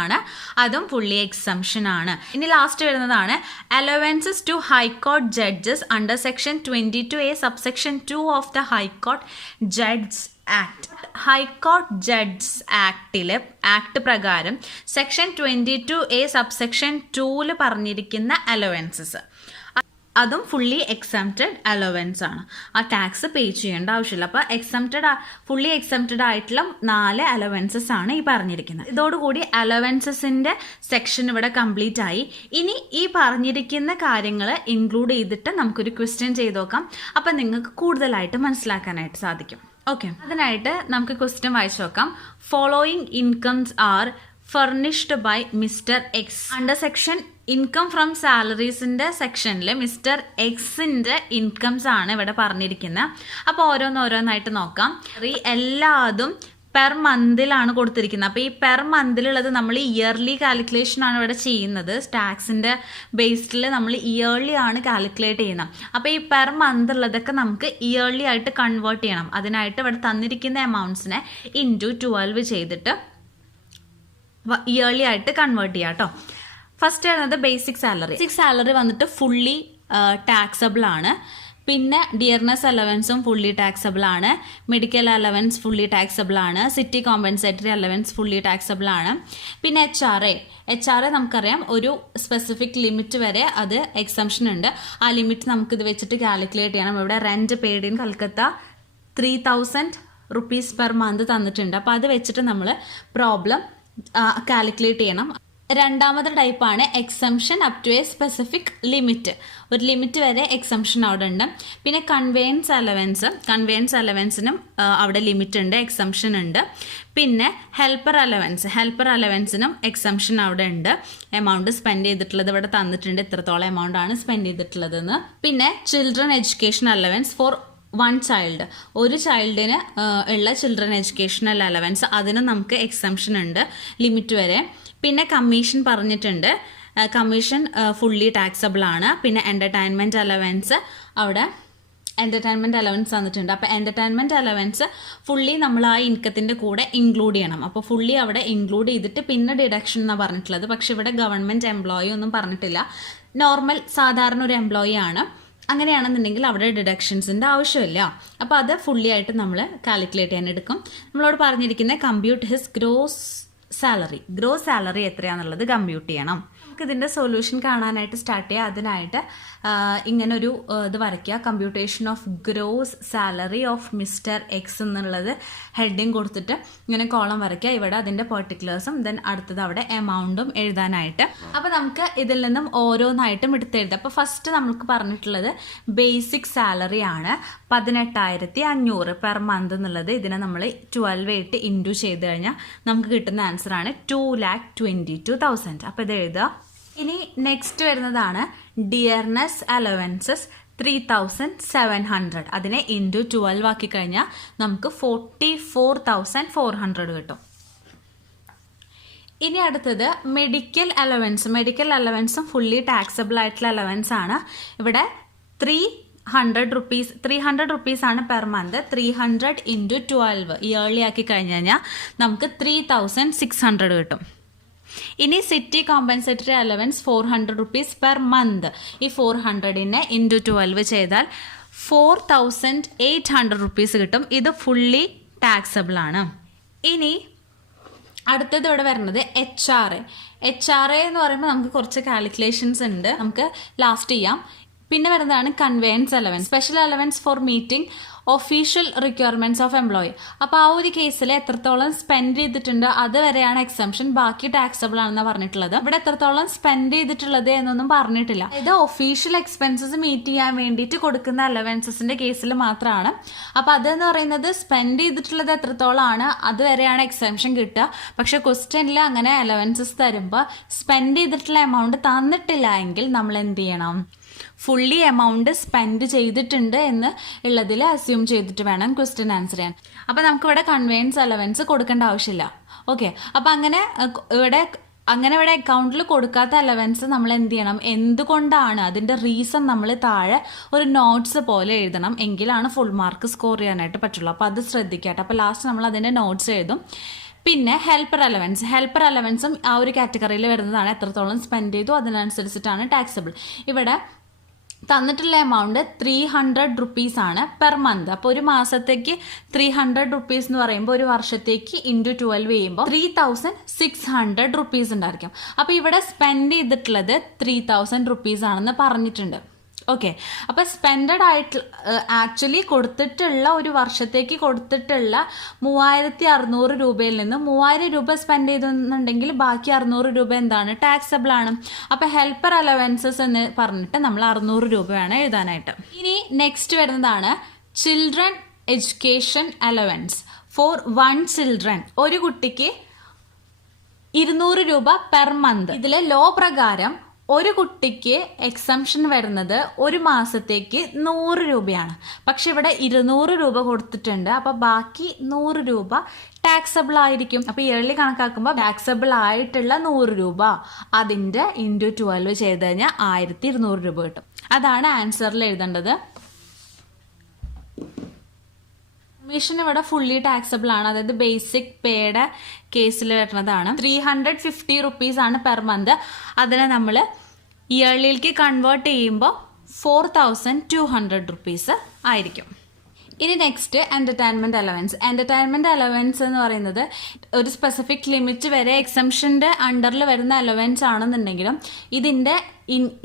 ആണ്. അതും ഫുള്ളി എക്സംഷൻ ആണ്. ഇനി ലാസ്റ്റ് വരുന്നതാണ് allowances to high court judges under section 22A subsection 2 of the high court judges act. High court judges act പ്രകാരം സെക്ഷൻ 22A സബ്സെക്ഷൻ 2 പറഞ്ഞിരിക്കുന്ന അലവൻസസ്, അതും ഫുള്ളി എക്സംപ്റ്റഡ് അലവൻസ് ആണ്. ആ ടാക്സ് പേ ചെയ്യേണ്ട ആവശ്യമില്ല. അപ്പോൾ ഫുള്ളി എക്സംപ്റ്റഡ് ആയിട്ടുള്ള 4 അലവൻസസ് ആണ് ഈ പറഞ്ഞിരിക്കുന്നത്. ഇതോടുകൂടി അലവൻസസിൻ്റെ സെക്ഷൻ ഇവിടെ കംപ്ലീറ്റ് ആയി. ഇനി ഈ പറഞ്ഞിരിക്കുന്ന കാര്യങ്ങൾ ഇൻക്ലൂഡ് ചെയ്തിട്ട് നമുക്കൊരു ക്വസ്റ്റ്യൻ ചെയ്ത് നോക്കാം. അപ്പം നിങ്ങൾക്ക് കൂടുതലായിട്ട് മനസ്സിലാക്കാനായിട്ട് സാധിക്കും. ഓക്കെ, അതിനായിട്ട് നമുക്ക് ക്വസ്റ്റ്യൻ വായിച്ചു നോക്കാം. Following incomes are furnished by Mister X. Under section income from സാലറീസിൻ്റെ സെക്ഷനിൽ മിസ്റ്റർ എക്സിൻ്റെ ഇൻകംസ് ആണ് ഇവിടെ പറഞ്ഞിരിക്കുന്നത്. അപ്പോൾ ഓരോന്നായിട്ട് നോക്കാം. എല്ലാതും പെർ മന്തിലാണ് കൊടുത്തിരിക്കുന്നത്. അപ്പോൾ ഈ പെർ മന്തിലുള്ളത് നമ്മൾ ഇയർലി കാൽക്കുലേഷൻ ആണ് ഇവിടെ ചെയ്യുന്നത്. ടാക്സിൻ്റെ ബേസിൽ നമ്മൾ ഇയർലി ആണ് കാൽക്കുലേറ്റ് ചെയ്യുന്നത്. അപ്പോൾ ഈ പെർ മന്ത് ഉള്ളതൊക്കെ നമുക്ക് ഇയർലി ആയിട്ട് കൺവേർട്ട് ചെയ്യണം. അതിനായിട്ട് ഇവിടെ തന്നിരിക്കുന്ന എമൗണ്ട്സിനെ ഇൻറ്റു 12 ചെയ്തിട്ട് ഇയർലി ആയിട്ട് കൺവേർട്ട് ചെയ്യാം കേട്ടോ. ഫസ്റ്റ് വരുന്നത് ബേസിക് സാലറി വന്നിട്ട് ഫുള്ളി ടാക്സബിൾ ആണ്. പിന്നെ ഡിയർനെസ് അലവൻസും ഫുള്ളി ടാക്സബിൾ ആണ്. മെഡിക്കൽ അലവൻസ് ഫുള്ളി ടാക്സബിൾ ആണ്. City compensatory allowance fully taxable ആണ്. പിന്നെ എച്ച് ആർ എ നമുക്കറിയാം, ഒരു സ്പെസിഫിക് ലിമിറ്റ് വരെ അത് എക്സംഷൻ ഉണ്ട്. ആ ലിമിറ്റ് നമുക്കിത് വെച്ചിട്ട് കാൽക്കുലേറ്റ് ചെയ്യണം. ഇവിടെ rent paid in Calcutta 3,000 rupees per month തന്നിട്ടുണ്ട്. അപ്പോൾ അത് വെച്ചിട്ട് നമ്മൾ പ്രോബ്ലം കാൽക്കുലേറ്റ് ചെയ്യണം. രണ്ടാമത്തെ ടൈപ്പാണ് exemption up to a specific limit. ഒരു ലിമിറ്റ് വരെ എക്സംഷൻ അവിടെ ഉണ്ട്. പിന്നെ കൺവെയൻസ് അലവൻസിനും അവിടെ ലിമിറ്റ് ഉണ്ട്, എക്സംഷൻ ഉണ്ട്. പിന്നെ ഹെൽപ്പർ അലവൻസിനും എക്സംഷൻ അവിടെ ഉണ്ട്. എമൗണ്ട് സ്പെൻഡ് ചെയ്തിട്ടുള്ളത് ഇവിടെ തന്നിട്ടുണ്ട്, ഇത്രത്തോളം എമൗണ്ട് ആണ് സ്പെൻഡ് ചെയ്തിട്ടുള്ളതെന്ന്. പിന്നെ children education allowance for 1 child, ഒരു ചൈൽഡിന് ഉള്ള ചിൽഡ്രൻ എഡ്യൂക്കേഷണൽ അലവൻസ്, അതിനും നമുക്ക് എക്സംഷൻ ഉണ്ട് ലിമിറ്റ് വരെ. പിന്നെ കമ്മീഷൻ പറഞ്ഞിട്ടുണ്ട്, കമ്മീഷൻ ഫുള്ളി ടാക്സബിൾ ആണ്. പിന്നെ എൻ്റർടൈൻമെൻറ്റ് അലവൻസ്, അവിടെ എൻ്റർടൈൻമെൻറ്റ് അലവൻസ് തന്നിട്ടുണ്ട്. അപ്പോൾ എൻ്റർടൈൻമെൻറ്റ് അലവൻസ് ഫുള്ളി നമ്മൾ ആ ഇൻകത്തിൻ്റെ കൂടെ ഇൻക്ലൂഡ് ചെയ്യണം. അപ്പോൾ ഫുള്ളി അവിടെ ഇൻക്ലൂഡ് ചെയ്തിട്ട് പിന്നെ ഡിഡക്ഷൻ എന്നാണ് പറഞ്ഞിട്ടുള്ളത്. പക്ഷേ ഇവിടെ ഗവൺമെൻറ് എംപ്ലോയി ഒന്നും പറഞ്ഞിട്ടില്ല, നോർമൽ സാധാരണ ഒരു എംപ്ലോയി ആണ്. അങ്ങനെയാണെന്നുണ്ടെങ്കിൽ അവിടെ ഡിഡക്ഷൻസിൻ്റെ ആവശ്യമില്ല. അപ്പോൾ അത് ഫുള്ളി ആയിട്ട് നമ്മൾ കാൽക്കുലേറ്റ് ചെയ്യാൻ എടുക്കും. നമ്മളോട് പറഞ്ഞിരിക്കുന്നത് കമ്പ്യൂട്ട് ഹിസ് ഗ്രോസ് സാലറി എത്രയാണെന്നുള്ളത് കമ്പ്യൂട്ട് ചെയ്യണം. നമുക്ക് ഇതിൻ്റെ സൊല്യൂഷൻ കാണാനായിട്ട് സ്റ്റാർട്ട് ചെയ്യാം. അതിനായിട്ട് ഇങ്ങനൊരു ഇത് വരയ്ക്കുക. Computation of gross salary of mister X എന്നുള്ളത് ഹെഡിങ് കൊടുത്തിട്ട് ഇങ്ങനെ കോളം വരയ്ക്കുക. ഇവിടെ അതിൻ്റെ പെർട്ടിക്കുലേഴ്സും ദെൻ അടുത്തത് അവിടെ എമൗണ്ടും എഴുതാനായിട്ട്. അപ്പോൾ നമുക്ക് ഇതിൽ നിന്നും ഓരോന്നായിട്ടും എടുത്തെഴുതാം. അപ്പോൾ ഫസ്റ്റ് നമുക്ക് പറഞ്ഞിട്ടുള്ളത് ബേസിക് സാലറി ആണ് 18,500 പെർ മന്ത് എന്നുള്ളത്. ഇതിനെ നമ്മൾ 12 ഇൻറ്റു ചെയ്ത് കഴിഞ്ഞാൽ നമുക്ക് കിട്ടുന്ന ആൻസർ ആണ് 2,22,000. അപ്പോൾ ഇത് എഴുതുക. ഇനി നെക്സ്റ്റ് വരുന്നതാണ് ഡിയർനെസ് അലവൻസസ് 3,700. അതിനെ ഇൻറ്റു 12 ആക്കി കഴിഞ്ഞാൽ നമുക്ക് 44,400 കിട്ടും. ഇനി അടുത്തത് മെഡിക്കൽ അലവൻസ്. മെഡിക്കൽ അലവൻസും ഫുള്ളി ടാക്സബിൾ ആയിട്ടുള്ള അലവൻസ് ആണ്. ഇവിടെ 300 റുപ്പീസ് ആണ് പെർ മന്ത്. 300 ഇൻറ്റു 12 ഇയർലി ആക്കി കഴിഞ്ഞ് കഴിഞ്ഞാൽ നമുക്ക് 3,600 കിട്ടും. ഇനി city compensatory allowance 400 rupees per month. ഈ 400നെ ഇൻറ്റു 12 ചെയ്താൽ 4,800 റുപ്പീസ് കിട്ടും. ഇത് ഫുള്ളി ടാക്സബിൾ ആണ്. ഇനി അടുത്തത് ഇവിടെ വരുന്നത് HR എന്ന് പറയുമ്പോൾ നമുക്ക് കുറച്ച് കാൽക്കുലേഷൻസ് ഉണ്ട്, നമുക്ക് ലാസ്റ്റ് ചെയ്യാം. പിന്നെ വരുന്നതാണ് conveyance allowance, special allowance for meeting official requirements of employee. അപ്പോൾ ആ ഒരു കേസിൽ എത്രത്തോളം സ്പെൻഡ് ചെയ്തിട്ടുണ്ട് അതുവരെയാണ് എക്സംഷൻ, ബാക്കി ടാക്സബിൾ ആണെന്ന് പറഞ്ഞിട്ടുള്ളത്. ഇവിടെ എത്രത്തോളം സ്പെൻഡ് ചെയ്തിട്ടുള്ളത് എന്നൊന്നും പറഞ്ഞിട്ടില്ല. ഇത് ഒഫീഷ്യൽ എക്സ്പെൻസസ് മീറ്റ് ചെയ്യാൻ വേണ്ടിയിട്ട് കൊടുക്കുന്ന അലവൻസസിന്റെ കേസിൽ മാത്രമാണ്. അപ്പോൾ അതെന്ന് പറയുന്നത് സ്പെൻഡ് ചെയ്തിട്ടുള്ളത് എത്രത്തോളമാണ് അതുവരെയാണ് എക്സംഷൻ കിട്ടുക. പക്ഷെ ക്വസ്റ്റ്യനിൽ അങ്ങനെ അലവൻസസ് തരുമ്പോൾ സ്പെൻഡ് ചെയ്തിട്ടുള്ള എമൗണ്ട് തന്നിട്ടില്ല എങ്കിൽ നമ്മൾ എന്ത് ചെയ്യണം? ഫുള്ളി എമൗണ്ട് സ്പെൻഡ് ചെയ്തിട്ടുണ്ട് എന്ന് ഉള്ളതിൽ അസ്യൂം ചെയ്തിട്ട് വേണം ക്വസ്റ്റ്യൻ ആൻസർ ചെയ്യാൻ. അപ്പോൾ നമുക്കിവിടെ കൺവെയൻസ് അലവൻസ് കൊടുക്കേണ്ട ആവശ്യമില്ല. ഓക്കെ, അപ്പോൾ അങ്ങനെ ഇവിടെ അക്കൗണ്ടിൽ കൊടുക്കാത്ത അലവൻസ് നമ്മൾ എന്ത് ചെയ്യണം, എന്തുകൊണ്ടാണ് അതിൻ്റെ റീസൺ നമ്മൾ താഴെ ഒരു നോട്ട്സ് പോലെ എഴുതണം. എങ്കിലാണ് ഫുൾ മാർക്ക് സ്കോർ ചെയ്യാനായിട്ട് പറ്റുള്ളൂ. അപ്പോൾ അത് ശ്രദ്ധിക്കട്ടെ. അപ്പോൾ ലാസ്റ്റ് നമ്മൾ അതിൻ്റെ നോട്ട്സ് എഴുതും. പിന്നെ ഹെൽപ്പർ അലവൻസും ആ ഒരു കാറ്റഗറിയിൽ വരുന്നതാണ്. എത്രത്തോളം സ്പെൻഡ് ചെയ്തു അതിനനുസരിച്ചിട്ടാണ് ടാക്സബിൾ. ഇവിടെ തന്നിട്ടുള്ള എമൗണ്ട് 300 റുപ്പീസ് ആണ് പെർ മന്ത്. അപ്പോൾ ഒരു മാസത്തേക്ക് 300 റുപ്പീസ് എന്ന് പറയുമ്പോൾ ഒരു വർഷത്തേക്ക് ഇൻറ്റു 12 ചെയ്യുമ്പോൾ 3,600 റുപ്പീസ് ഉണ്ടായിരിക്കും. അപ്പോൾ ഇവിടെ സ്പെൻഡ് ചെയ്തിട്ടുള്ളത് 3,000 റുപ്പീസ് ആണെന്ന് പറഞ്ഞിട്ടുണ്ട്. ഓക്കെ, അപ്പോൾ സ്പെൻഡഡ് ആയിട്ട് ആക്ച്വലി കൊടുത്തിട്ടുള്ള ഒരു വർഷത്തേക്ക് കൊടുത്തിട്ടുള്ള 3,600 രൂപയിൽ നിന്ന് 3,000 രൂപ സ്പെൻഡ് ചെയ്തെന്നുണ്ടെങ്കിൽ ബാക്കി 600 രൂപ എന്താണ്, ടാക്സബിൾ ആണ്. അപ്പോൾ ഹെൽപ്പർ അലവൻസസ് എന്ന് പറഞ്ഞിട്ട് നമ്മൾ 600 രൂപയാണ് എഴുതാനായിട്ട്. ഇനി നെക്സ്റ്റ് വരുന്നതാണ് children education allowance for 1 children. ഒരു കുട്ടിക്ക് 200 രൂപ പെർ മന്ത്. ഇതിലെ ലോ പ്രകാരം ഒരു കുട്ടിക്ക് എക്സംഷൻ വരുന്നത് ഒരു മാസത്തേക്ക് 100 രൂപയാണ്. പക്ഷെ ഇവിടെ 200 രൂപ കൊടുത്തിട്ടുണ്ട്. അപ്പോൾ ബാക്കി 100 രൂപ ടാക്സബിൾ ആയിരിക്കും. അപ്പോൾ ഇയർലി കണക്കാക്കുമ്പോൾ ടാക്സബിൾ ആയിട്ടുള്ള 100 രൂപ അതിൻ്റെ ഇൻറ്റു 12 ചെയ്ത് കഴിഞ്ഞാൽ 1,200 രൂപ കിട്ടും. അതാണ് ആൻസറിൽ എഴുതേണ്ടത്. കമ്മീഷൻ ഇവിടെ ഫുള്ളി ടാക്സബിൾ ആണ്, അതായത് ബേസിക് പേയുടെ കേസിൽ വരുന്നതാണ്. 350 റുപ്പീസ് ആണ് പെർ മന്ത്. അതിനെ നമ്മൾ ഇയർലിയിലേക്ക് കൺവേർട്ട് ചെയ്യുമ്പോൾ 4,200 റുപ്പീസ് ആയിരിക്കും. ഇനി നെക്സ്റ്റ് എന്റർടൈൻമെന്റ് അലവൻസ് എന്ന് പറയുന്നത് ഒരു സ്പെസിഫിക് ലിമിറ്റ് വരെ എക്സംഷന്റെ അണ്ടറിൽ വരുന്ന അലവൻസ് ആണെന്നുണ്ടെങ്കിലും ഇതിന്റെ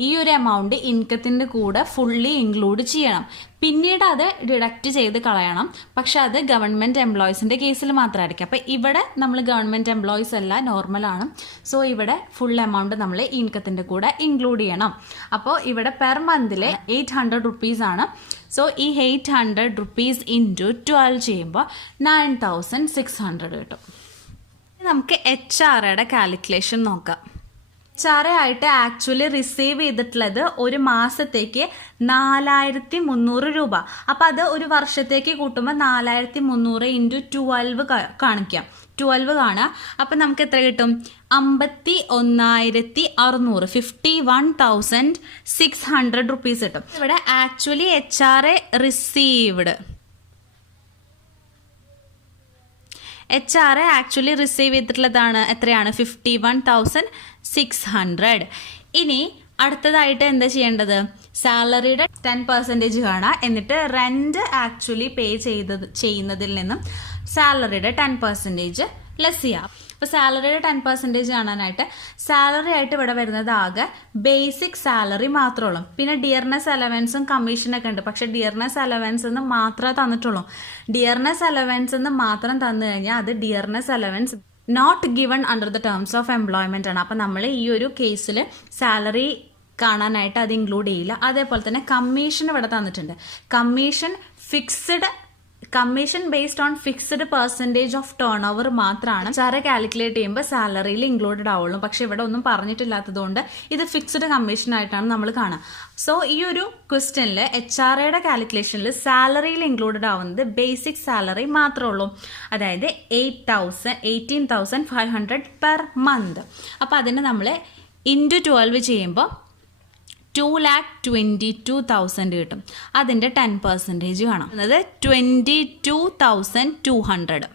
ഈ ഒരു എമൗണ്ട് ഇൻകത്തിന്റെ കൂടെ ഫുള്ളി ഇൻക്ലൂഡ് ചെയ്യണം. പിന്നീട് അത് ഡിഡക്റ്റ് ചെയ്ത് കളയണം. പക്ഷെ അത് ഗവൺമെന്റ് എംപ്ലോയീസിന്റെ കേസിൽ മാത്രമായിരിക്കും. അപ്പം ഇവിടെ നമ്മൾ ഗവൺമെന്റ് എംപ്ലോയീസ് അല്ല, നോർമലാണ്. സോ ഇവിടെ ഫുൾ എമൗണ്ട് നമ്മൾ ഇൻകത്തിന്റെ കൂടെ ഇൻക്ലൂഡ് ചെയ്യണം. അപ്പോൾ ഇവിടെ പെർ മന്തിലെ 800 റുപ്പീസ് ആണ്. സോ ഈ 800 റുപ്പീസ് ഇൻറ്റു 12 ചെയ്യുമ്പോൾ 9,600 കിട്ടും. നമുക്ക് HR കാൽക്കുലേഷൻ നോക്കാം. HR ആയിട്ട് ആക്ച്വലി റിസീവ് ചെയ്തിട്ടുള്ളത് ഒരു മാസത്തേക്ക് 4,300 രൂപ. അപ്പം അത് ഒരു വർഷത്തേക്ക് കൂട്ടുമ്പോൾ 4,300 ഇൻറ്റു 12 കാണിക്കാം. 12 കാണുക. അപ്പം നമുക്ക് എത്ര കിട്ടും? 51,600 51,600 റുപ്പീസ് കിട്ടും. ഇവിടെ actually HR received actually receive ചെയ്തിട്ടുള്ളതാണ് എത്രയാണ്? 51,600. ഇനി അടുത്തതായിട്ട് എന്താ ചെയ്യേണ്ടത്? സാലറിയുടെ 10% കാണുക. എന്നിട്ട് റെന്റ് ആക്ച്വലി പേ ചെയ്യുന്നതിൽ നിന്നും സാലറിയുടെ 10% ലെസ് ചെയ്യാം. അപ്പോൾ സാലറിയുടെ 10% കാണാനായിട്ട് സാലറി ആയിട്ട് ഇവിടെ വരുന്നത് ആകെ ബേസിക് സാലറി മാത്രമേ ഉള്ളൂ. പിന്നെ ഡിയർനെസ് അലവൻസും കമ്മീഷനൊക്കെ ഉണ്ട്. പക്ഷെ ഡിയർനെസ് അലവൻസ് എന്ന് മാത്രമേ തന്നിട്ടുള്ളൂ. ഡിയർനെസ് അലവൻസ് എന്ന് മാത്രം തന്നു കഴിഞ്ഞാൽ അത് dearness allowance not given under the terms of employment ആണ്. അപ്പം നമ്മൾ ഈ ഒരു കേസിൽ സാലറി കാണാനായിട്ട് അത് ഇൻക്ലൂഡ് ചെയ്യില്ല. അതേപോലെ തന്നെ കമ്മീഷൻ ഇവിടെ തന്നിട്ടുണ്ട്. Commission based on fixed percentage of turn over മാത്രമാണ് സാറ് കാൽക്കുലേറ്റ് ചെയ്യുമ്പോൾ സാലറിയിൽ ഇൻക്ലൂഡഡ് ആവുള്ളൂ. പക്ഷെ ഇവിടെ ഒന്നും പറഞ്ഞിട്ടില്ലാത്തതുകൊണ്ട് ഇത് ഫിക്സ്ഡ് കമ്മീഷൻ ആയിട്ടാണ് നമ്മൾ കാണുക. സോ ഈ ഒരു ക്വസ്റ്റ്യനിൽ HRAയുടെ കാൽക്കുലേഷനിൽ സാലറിയിൽ ഇൻക്ലൂഡഡ് ആവുന്നത് ബേസിക് സാലറി മാത്രമേ ഉള്ളൂ. അതായത് 18,500 പെർ മന്ത്. അപ്പോൾ അതിന് നമ്മൾ ഇൻറ്റു 12 ചെയ്യുമ്പോൾ 2,22,000 കിട്ടും. അതിൻ്റെ 10% കാണാം. എന്നത് 22,200.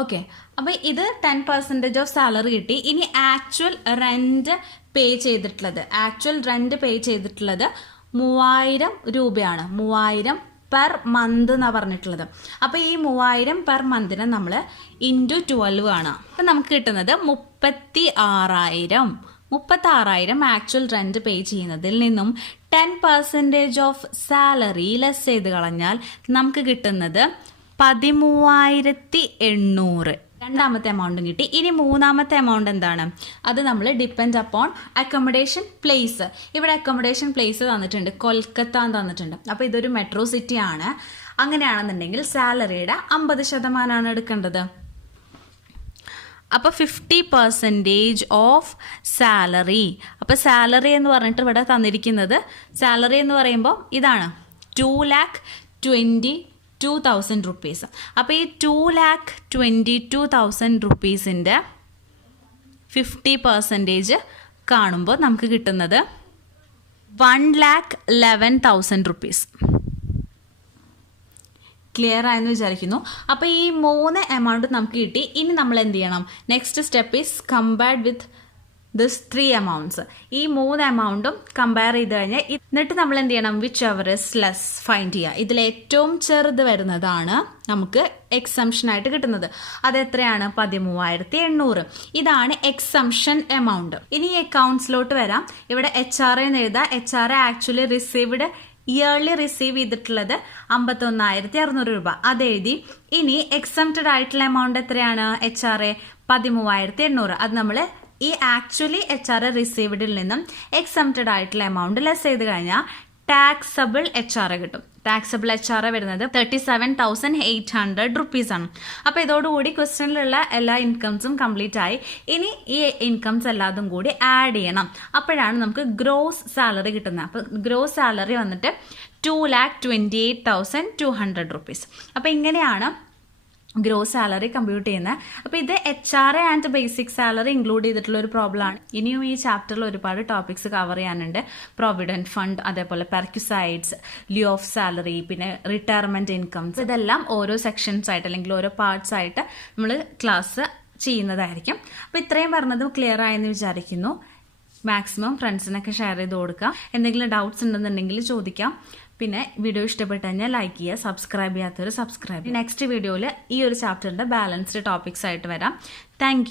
ഓക്കെ, അപ്പോൾ ഇത് 10% ഓഫ് സാലറി കിട്ടി. ഇനി ആക്ച്വൽ റെന്റ് പേ ചെയ്തിട്ടുള്ളത് 3,000 രൂപയാണ്. 3,000 പെർ മന്ത് എന്നാണ് പറഞ്ഞിട്ടുള്ളത്. അപ്പോൾ ഈ 3,000 പെർ മന്തിനെ നമ്മൾ ഇൻറ്റു 12 കാണാം. അപ്പം നമുക്ക് കിട്ടുന്നത് 36,000 ആക്ച്വൽ റെന്റ് പേ ചെയ്യുന്നതിൽ നിന്നും 10% ഓഫ് സാലറി ലെസ് ചെയ്ത് കളഞ്ഞാൽ നമുക്ക് കിട്ടുന്നത് 13,800. രണ്ടാമത്തെ എമൗണ്ടും കിട്ടി. ഇനി മൂന്നാമത്തെ എമൗണ്ട് എന്താണ്? അത് നമ്മൾ ഡിപ്പെൻഡ് അപ്പോൺ അക്കോമഡേഷൻ പ്ലേസ്. ഇവിടെ അക്കോമഡേഷൻ പ്ലേസ് തന്നിട്ടുണ്ട്, കൊൽക്കത്ത തന്നിട്ടുണ്ട്. അപ്പോൾ ഇതൊരു മെട്രോ സിറ്റി ആണ്. അങ്ങനെയാണെന്നുണ്ടെങ്കിൽ സാലറിയുടെ 50% എടുക്കേണ്ടത്. അപ്പോൾ 50% ഓഫ് സാലറി. അപ്പോൾ സാലറി എന്ന് പറഞ്ഞിട്ട് ഇവിടെ തന്നിരിക്കുന്നത്, സാലറി എന്ന് പറയുമ്പോൾ ഇതാണ് 2,22,000 റുപ്പീസ്. അപ്പോൾ ഈ 2,22,000 റുപ്പീസിൻ്റെ 50% കാണുമ്പോൾ നമുക്ക് കിട്ടുന്നത് 1,11,000 റുപ്പീസ്. ക്ലിയർ ആയെന്ന് വിചാരിക്കുന്നു. അപ്പോൾ ഈ 3 എമൗണ്ട് നമുക്ക് കിട്ടി. ഇനി നമ്മൾ എന്ത് ചെയ്യണം? Next step is compared with this 3 amounts. ഈ 3 എമൗണ്ടും കമ്പയർ ചെയ്ത് കഴിഞ്ഞാൽ എന്നിട്ട് നമ്മൾ എന്ത് ചെയ്യണം? Which ever is less find ചെയ്യുക. ഇതിൽ ഏറ്റവും ചെറുത് വരുന്നതാണ് നമുക്ക് എക്സംഷൻ ആയിട്ട് കിട്ടുന്നത്. അത് എത്രയാണ്? 13,800. ഇതാണ് എക്സംഷൻ എമൗണ്ട്. ഇനി അക്കൗണ്ട്സിലോട്ട് വരാം. ഇവിടെ HRA എന്ന് എഴുതാം. HRA actually received yearly receive ചെയ്തിട്ടുള്ളത് 51,600 രൂപ. അതെഴുതി. ഇനി എക്സംപ്റ്റഡ് ആയിട്ടുള്ള എമൗണ്ട് എത്രയാണ്? HRA 13,800. അത് നമ്മൾ ഈ ആക്ച്വലി HRA റിസീവ്ഡിൽ നിന്നും എക്സംപ്റ്റഡ് ആയിട്ടുള്ള എമൗണ്ട് ലെസ് ചെയ്ത് കഴിഞ്ഞാൽ ടാക്സബിൾ HRA കിട്ടും. ടാക്സബിൾ HRA വരുന്നത് 37,800 റുപ്പീസ് ആണ്. അപ്പോൾ ഇതോടുകൂടി ക്വസ്റ്റ്യനിലുള്ള എല്ലാ ഇൻകംസും കംപ്ലീറ്റ് ആയി. ഇനി ഈ ഇൻകംസ് എല്ലാതും കൂടി ആഡ് ചെയ്യണം. അപ്പോഴാണ് നമുക്ക് ഗ്രോസ് സാലറി കിട്ടുന്നത്. അപ്പോൾ ഗ്രോസ് സാലറി വന്നിട്ട് 2,28,200 റുപ്പീസ്. അപ്പോൾ ഇങ്ങനെയാണ് ഗ്രോസ് സാലറി കമ്പ്യൂട്ട് ചെയ്യുന്നത്. അപ്പോൾ ഇത് HRA and basic salary include ചെയ്തിട്ടുള്ള ഒരു പ്രോബ്ലം ആണ്. ഇനിയും ഈ ചാപ്റ്ററിൽ ഒരുപാട് ടോപ്പിക്സ് കവർ ചെയ്യാനുണ്ട്. പ്രൊവിഡന്റ് ഫണ്ട്, അതേപോലെ പെർക്യുസൈഡ്സ്, ലീവ് ഓഫ് സാലറി, പിന്നെ റിട്ടയർമെന്റ് ഇൻകംസ്. ഇതെല്ലാം ഓരോ സെക്ഷൻസ് ആയിട്ട് അല്ലെങ്കിൽ ഓരോ പാർട്സ് ആയിട്ട് നമ്മൾ ക്ലാസ് ചെയ്യുന്നതായിരിക്കും. അപ്പോൾ ഇത്രയും പറഞ്ഞത് ക്ലിയർ ആയെന്ന് വിചാരിക്കുന്നു. മാക്സിമം ഫ്രണ്ട്സിനൊക്കെ ഷെയർ ചെയ്ത് കൊടുക്കുക. എന്തെങ്കിലും ഡൗട്ട്സ് ഉണ്ടെന്നുണ്ടെങ്കിൽ ചോദിക്കാം. പിന്നെ വീഡിയോ ഇഷ്ടപ്പെട്ട് കഴിഞ്ഞാൽ ലൈക്ക് ചെയ്യുക, സബ്സ്ക്രൈബ് ചെയ്യാത്തവർ സബ്സ്ക്രൈബ്. നെക്സ്റ്റ് വീഡിയോയിൽ ഈ ഒരു ചാപ്റ്ററിൻ്റെ ബാലൻസ്ഡ് ടോപ്പിക്സ് ആയിട്ട് വരാം. താങ്ക്